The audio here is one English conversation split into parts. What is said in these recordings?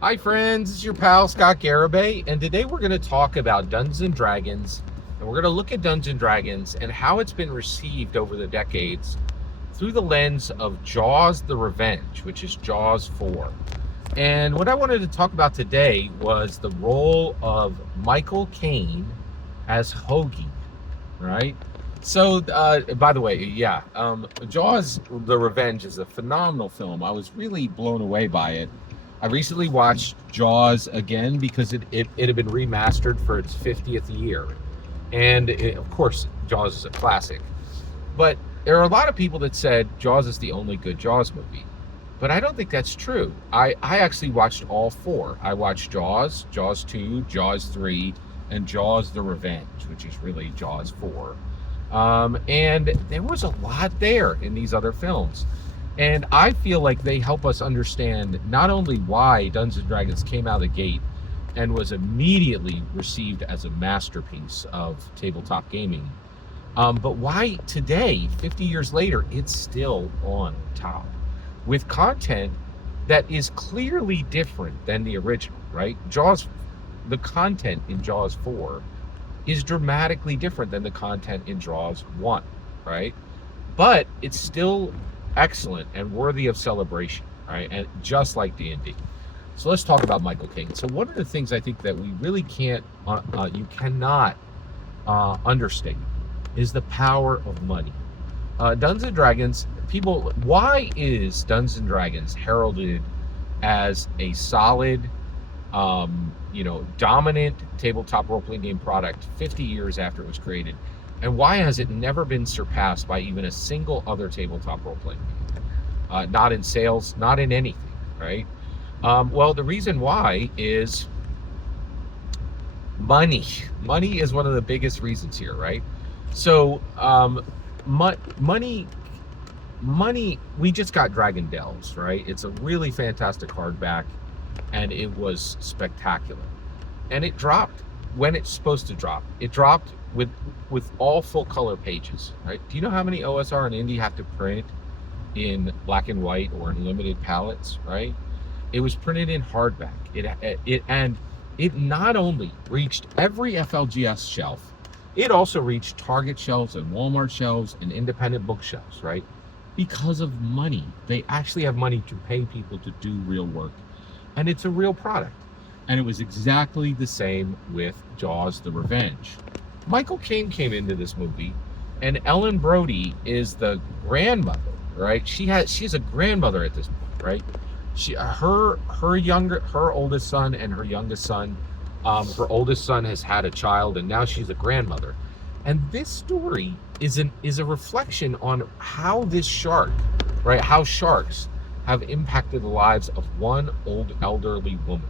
Hi friends, it's your pal Scott Garibay, and today we're going to talk about Dungeons and Dragons, and we're going to look at Dungeons and Dragons and how it's been received over the decades through the lens of Jaws the Revenge, which is Jaws 4. And what I wanted to talk about today was the role of Michael Caine as Hoagie, right? So, by the way, Jaws the Revenge is a phenomenal film. I was really blown away by it. I recently watched Jaws again because it had been remastered for its 50th year. And of course, Jaws is a classic. But there are a lot of people that said Jaws is the only good Jaws movie. But I don't think that's true. I actually watched all four. I watched Jaws, Jaws 2, Jaws 3, and Jaws the Revenge, which is really Jaws 4. And there was a lot there in these other films. And I feel like they help us understand not only why Dungeons & Dragons came out of the gate and was immediately received as a masterpiece of tabletop gaming, but why today, 50 years later, it's still on top with content that is clearly different than the original, right? The content in Jaws 4 is dramatically different than the content in Jaws 1, right? But it's still excellent and worthy of celebration, right? And just like D&D. So let's talk about Michael Caine. So one of the things I think that we really you cannot understate is the power of money. Dungeons and Dragons, why is Dungeons and Dragons heralded as a solid, dominant tabletop role-playing game product 50 years after it was created? And why has it never been surpassed by even a single other tabletop role-playing game? Not in sales, not in anything, right? Well, the reason why is money. Money is one of the biggest reasons here, right? So, money. We just got Dragon Delves, right? It's a really fantastic hardback, and it was spectacular. And it dropped when it's supposed to drop. It dropped with all full color pages, right? Do you know how many OSR and Indie have to print in black and white or in limited palettes, right? It was printed in hardback. It not only reached every FLGS shelf, it also reached Target shelves and Walmart shelves and independent bookshelves, right? Because of money. They actually have money to pay people to do real work, and it's a real product. And it was exactly the same with Jaws the Revenge. Michael Caine came into this movie, and Ellen Brody is the grandmother, right? She's a grandmother at this point, right? Her oldest son and her youngest son, her oldest son has had a child, and now she's a grandmother. And this story is a reflection on how this shark, right? How sharks have impacted the lives of one old elderly woman.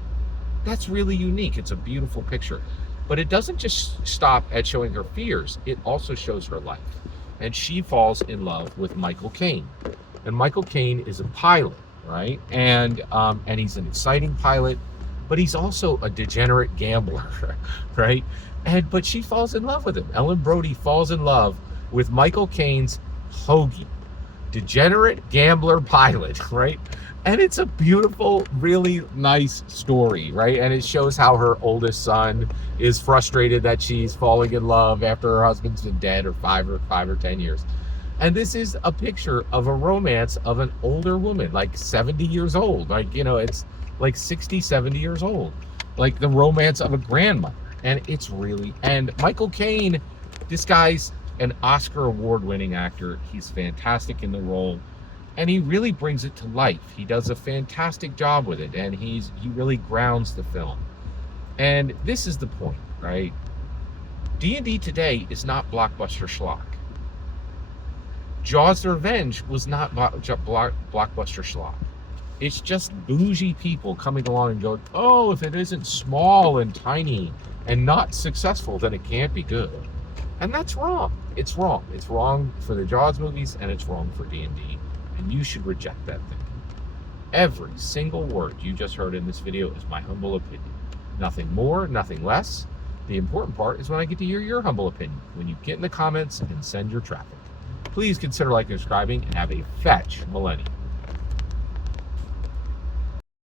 That's really unique. It's a beautiful picture. But it doesn't just stop at showing her fears. It also shows her life. And she falls in love with Michael Caine. And Michael Caine is a pilot, right? And he's an exciting pilot, but he's also a degenerate gambler, right? But she falls in love with him. Ellen Brody falls in love with Michael Caine's Hoagie, degenerate gambler pilot, right? And it's a beautiful, really nice story, right? And it shows how her oldest son is frustrated that she's falling in love after her husband's been dead for 5 or 10 years. And this is a picture of a romance of an older woman, like 70 years old. It's like 60, 70 years old. Like the romance of a grandmother. And Michael Caine, this guy's an Oscar award-winning actor. He's fantastic in the role. And he really brings it to life. He does a fantastic job with it, and he really grounds the film. And this is the point, right? D&D today is not blockbuster schlock. Jaws the Revenge was not blockbuster schlock. It's just bougie people coming along and going, oh, if it isn't small and tiny and not successful, then it can't be good. And that's wrong. It's wrong. It's wrong for the Jaws movies, and it's wrong for D&D. And you should reject that thinking. Every single word you just heard in this video is my humble opinion. Nothing more, nothing less. The important part is when I get to hear your humble opinion, when you get in the comments and send your traffic. Please consider liking and subscribing, and have a fetch millennium.